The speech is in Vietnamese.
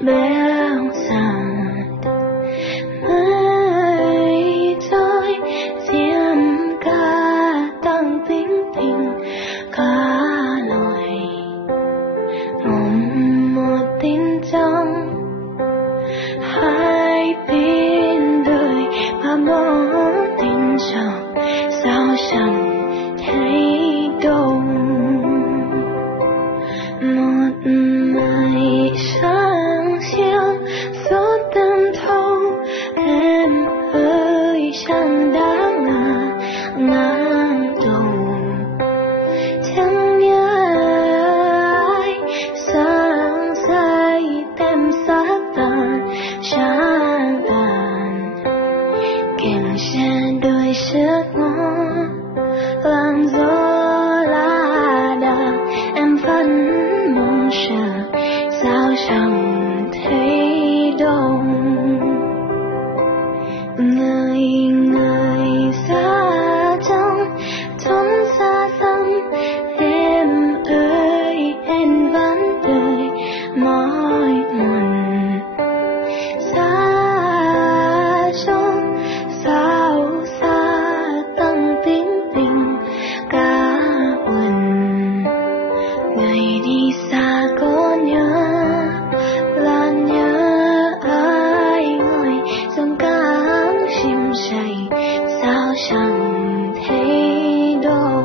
bèo sàn mây trôi diêm ca tăng tính tình ca loài một tin trong hai bên đời mà mỗi tình chọn sao chẳng thấy đâu. Một ngày sáng chiều gió tâm thâu em ơi chẳng đáng là ngang đầu chẳng nhớ ai sáng dậy tem sát tàn sáng tàn kèm xe đôi sức ngon làn gió lá đà em vẫn mong chờ sao chẳng thấy đâu. Người người xa trong thốn xa xăm em ơi em vẫn đợi mỏi mòn xa trong sao xa tăng tính tình cả buồn. Ngày đi xa có nhớ là nhớ ai ngồi dòng cáng chim say sao chẳng thấy đâu.